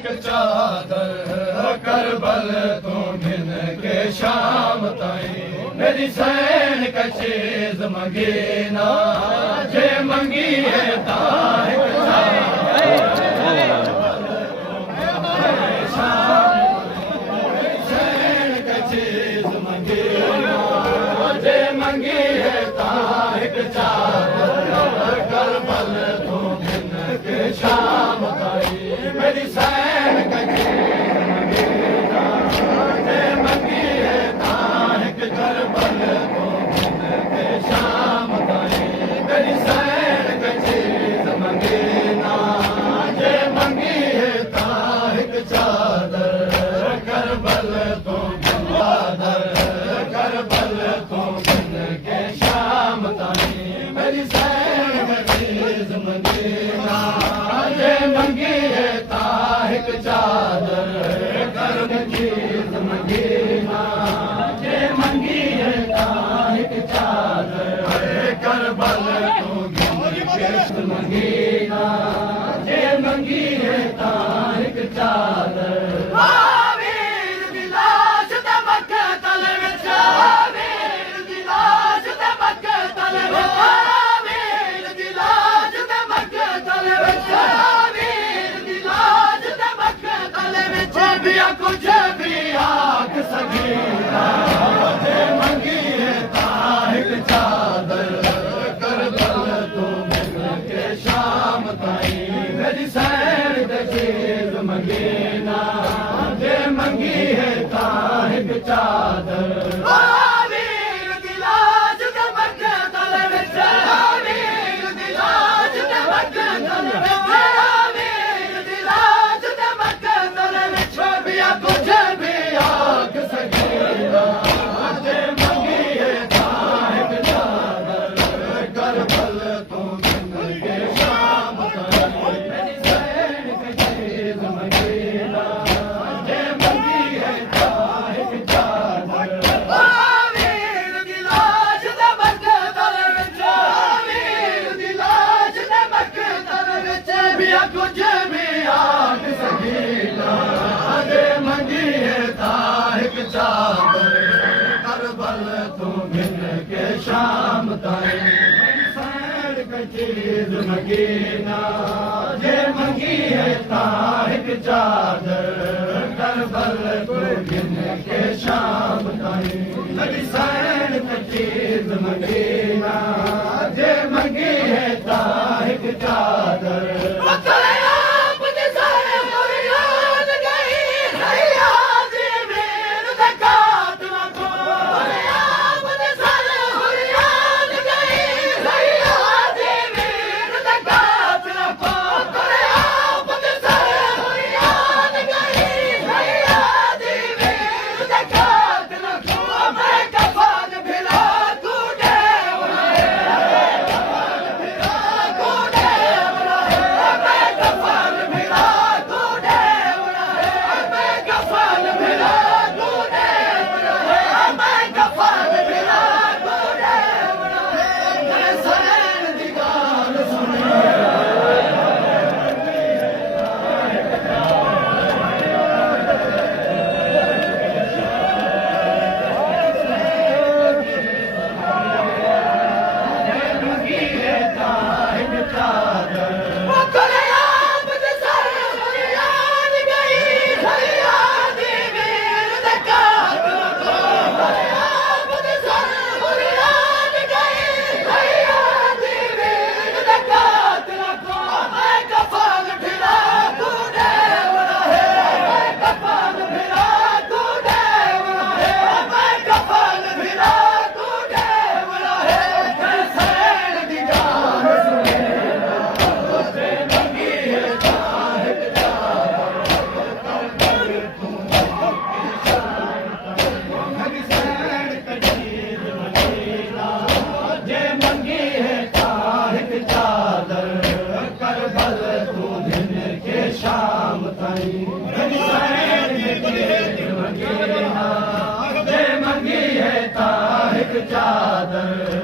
हिक चादर करबल तू घिन के शाम ताईं मेरी सैन का चीज मंगी ना जे मंगी है ता हिक सैन का चीज मंगी ना जे मंगी है ता हिक चादर करबल तू घिन के शाम ताईं मेरी सैन का मंगी है ताहिक चादर कर चीज मंगी ना जे मंगी है ताहिक चादर करबल तू मंगी ना जे मंगी है ताहिक चादर कुछ भी आख सगीरा जे मंगी है ताहिक चादर करबल तू घिन के शाम ताईं मेरी सैन का चीज मंगी ना जे मंगी है ताहिक चादर कुछ भी आख सगीला जे मंगी है ताहिक चादर करबल तू घिन के शाम ताईं सैन का चीज मंगी ना जे मंगी है ताहिक चादर करबल तू घिन के शाम ताईं मेरी सैन का चीज मंगी ना जे मंगी है ताहिक चादर चादर